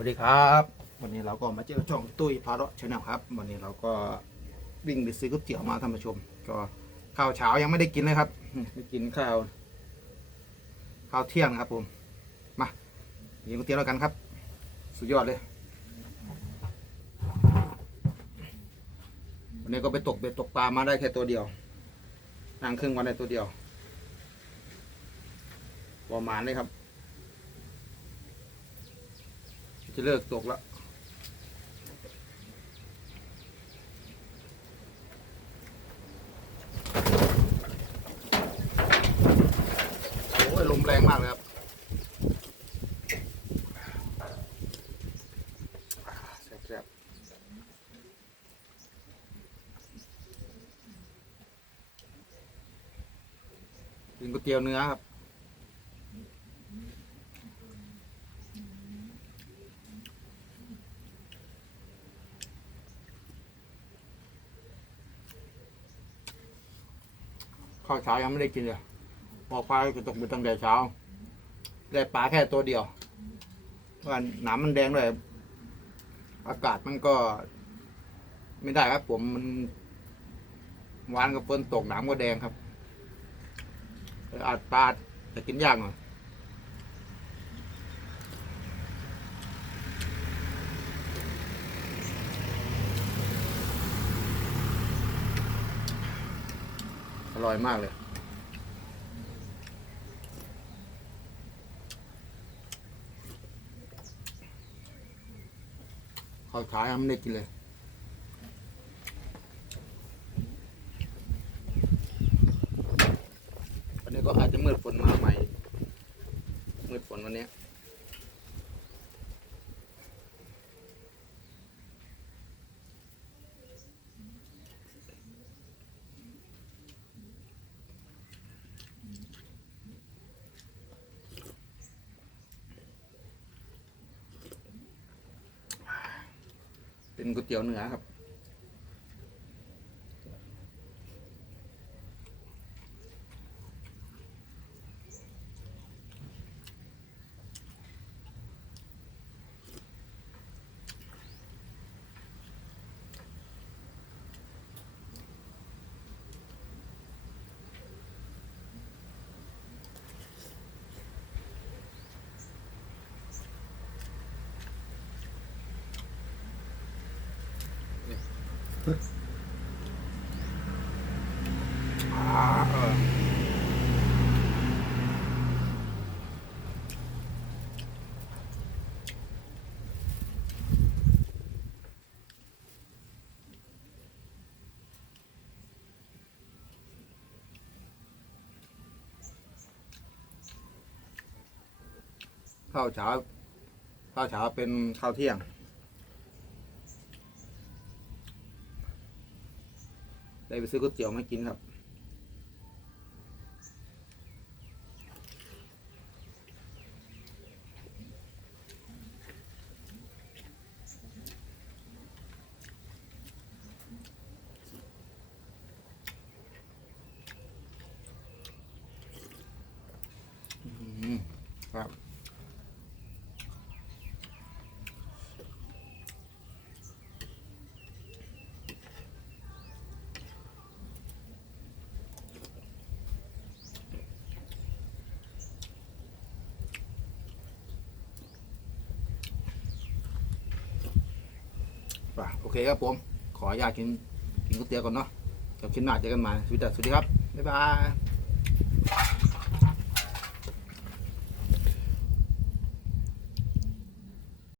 วัสดีครับ วันนี้เราก็มาเจอช่องตุ้ยพาร์ทชาแนลครับ วันนี้เราก็วิ่งไปซื้อก๋วยเตี๋ยวมาท่านผู้ชม ก็ข้าวเช้ายังไม่ได้กินเลยครับไม่กินข้าว ข้าวเที่ยงครับผมมากินก๋วยเตี๋ยวแล้วกันครับ สุดยอดเลย วันนี้ก็ไปตกเบ็ดตกปลามาได้แค่ตัวเดียวนั่งครึ่งวันได้ตัวเดียวประมาณนี้ครับ จะเลิกตกล้วโอ้ยลมแรงมากเลยครับแซ่บๆกินก๋วยเตี๋ยวเนื้อครับ ข้าวเช้ายังไม่ได้กินเลยพอกปลาก็ตกมือตั้งแต่เช้าได้ปลาแค่ตัวเดียวเพราะหนามมันแดงเลยอากาศมันก็ ไม่ได้ครับ ผมมันวานกับฝนตกหนามก็แดงครับอาจปลาจะกินยากหน่อยอ ร่อยมากเลยข้าวเช้ายังไม่ได้กินเลยวันนี้ก็อาจจะมืดฝนมาใหม่ มืดฝนวันนี้ เป็นก๋วยเตี๋ยวเนื้อครับ ข้าวเช้าข้าวเช้าเป็นข้าวเที่ยง ได้ไปซื้อก๋วยเตี๋ยวมากินครับ ป่ะโอเคครับผม ขออนุญาตกินกินก๋วยเตี๋ยวก่อนเนาะเดี๋ยวคิปหน้าเจอกันใหม่สวัสดีครับ บ๊ายบาย